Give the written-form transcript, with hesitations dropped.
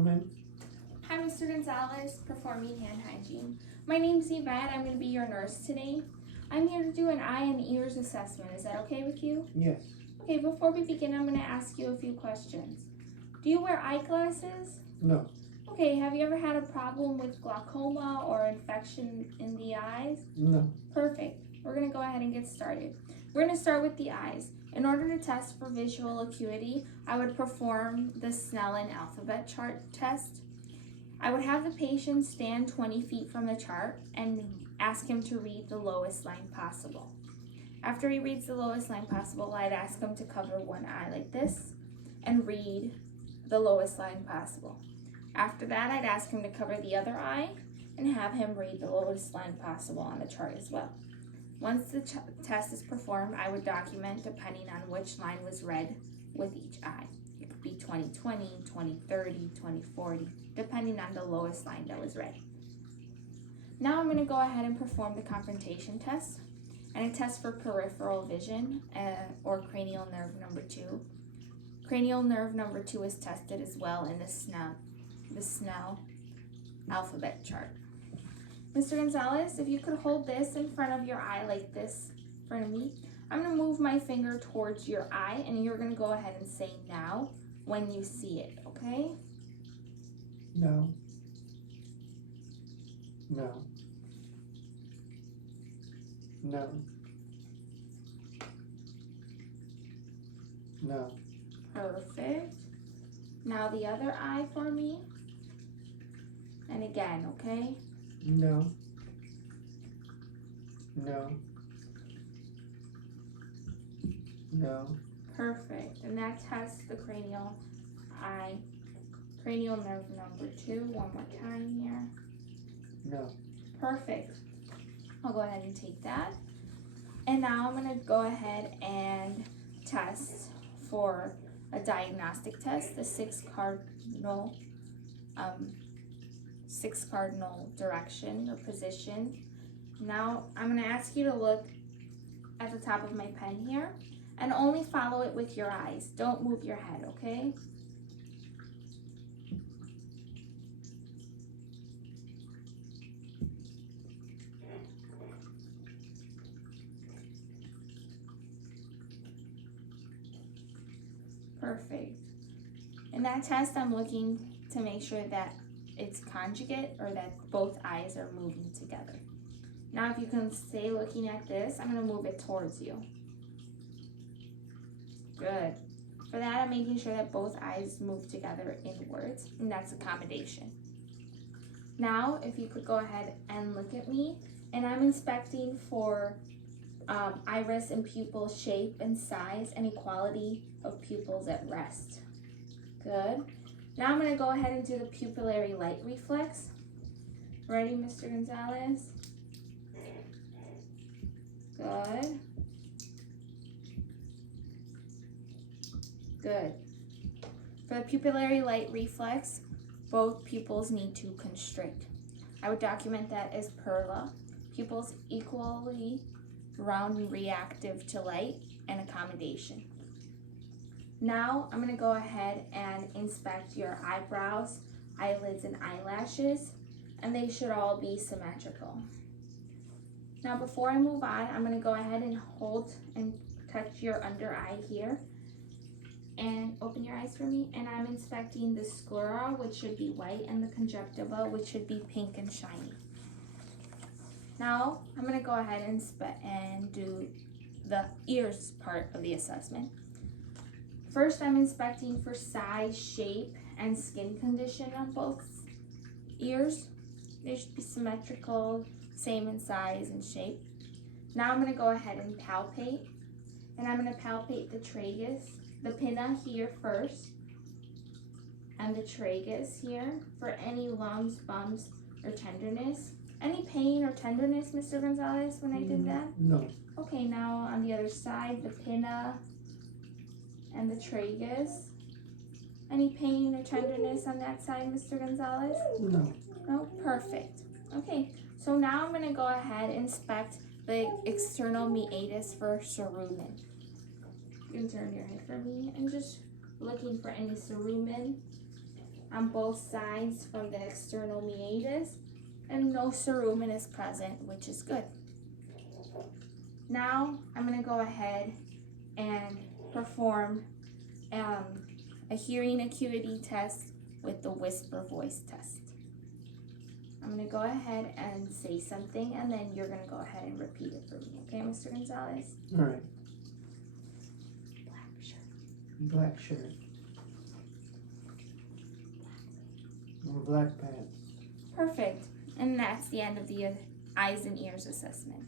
come in? Hi, Mr. Gonzalez, Performing Hand Hygiene. My name's Yvette. I'm going to be your nurse today. I'm here to do an eye and ears assessment. Is that okay with you? Yes. Okay, before we begin, I'm going to ask you a few questions. Do you wear eyeglasses? No. Okay, have you ever had a problem with glaucoma or infection in the eyes? No. Perfect. We're going to go ahead and get started. We're going to start with the eyes. In order to test for visual acuity, I would perform the Snellen alphabet chart test. I would have the patient stand 20 feet from the chart and ask him to read the lowest line possible. After he reads the lowest line possible, I'd ask him to cover one eye like this and read the lowest line possible. After that, I'd ask him to cover the other eye and have him read the lowest line possible on the chart as well. Once the test is performed, I would document depending on which line was read with each eye. It could be 20/20, 20/30, 20/40, depending on the lowest line that was read. Now I'm going to go ahead and perform the confrontation test and a test for peripheral vision or cranial nerve number 2. Cranial nerve number 2 is tested as well in the Snell alphabet chart. Mr. Gonzalez, if you could hold this in front of your eye like this in front of me, I'm going to move my finger towards your eye and you're going to go ahead and say now when you see it, okay? No. No. No. No. Perfect. Now the other eye for me. And again, okay? No. No. No. Perfect. And that tests the cranial nerve number 2. One more time here. No. Perfect. I'll go ahead and take that. And now I'm going to go ahead and test for a diagnostic test, the six cardinal direction or position. Now I'm going to ask you to look at the top of my pen here and only follow it with your eyes. Don't move your head, okay? Perfect. In that test, I'm looking to make sure that it's conjugate or that both eyes are moving together. Now, if you can stay looking at this, I'm going to move it towards you. Good. For that, I'm making sure that both eyes move together inwards, and that's accommodation. Now, if you could go ahead and look at me, and I'm inspecting for iris and pupil shape and size and equality of pupils at rest. Good. Now I'm going to go ahead and do the pupillary light reflex. Ready, Mr. Gonzalez? Good. Good. For the pupillary light reflex, both pupils need to constrict. I would document that as PERLA, pupils equally round and reactive to light, and accommodation. Now I'm going to go ahead and inspect your eyebrows, eyelids, and eyelashes, and they should all be symmetrical. Now before I move on, I'm going to go ahead and hold and touch your under eye here and open your eyes for me, and I'm inspecting the sclera, which should be white, and the conjunctiva, which should be pink and shiny. Now I'm going to go ahead and do the ears part of the assessment. First, I'm inspecting for size, shape, and skin condition on both ears. They should be symmetrical, same in size and shape. Now I'm going to go ahead and palpate, and I'm going to palpate the tragus, the pinna here first, and the tragus here for any lumps, bumps, or tenderness. Any pain or tenderness, Mr. Gonzalez, when I did that? No. Okay, now on the other side, the pinna and the tragus. Any pain or tenderness on that side, Mr. Gonzalez? No. No? Perfect. Okay, so now I'm going to go ahead and inspect the external meatus for cerumen. You can turn your head for me. I'm just looking for any cerumen on both sides from the external meatus, and no cerumen is present, which is good. Now I'm going to go ahead and perform a hearing acuity test with the whisper voice test. I'm going to go ahead and say something, and then you're going to go ahead and repeat it for me, okay, Mr. Gonzalez? All right. Black shirt. Black shirt. Black pants. Perfect. And that's the end of the eyes and ears assessment.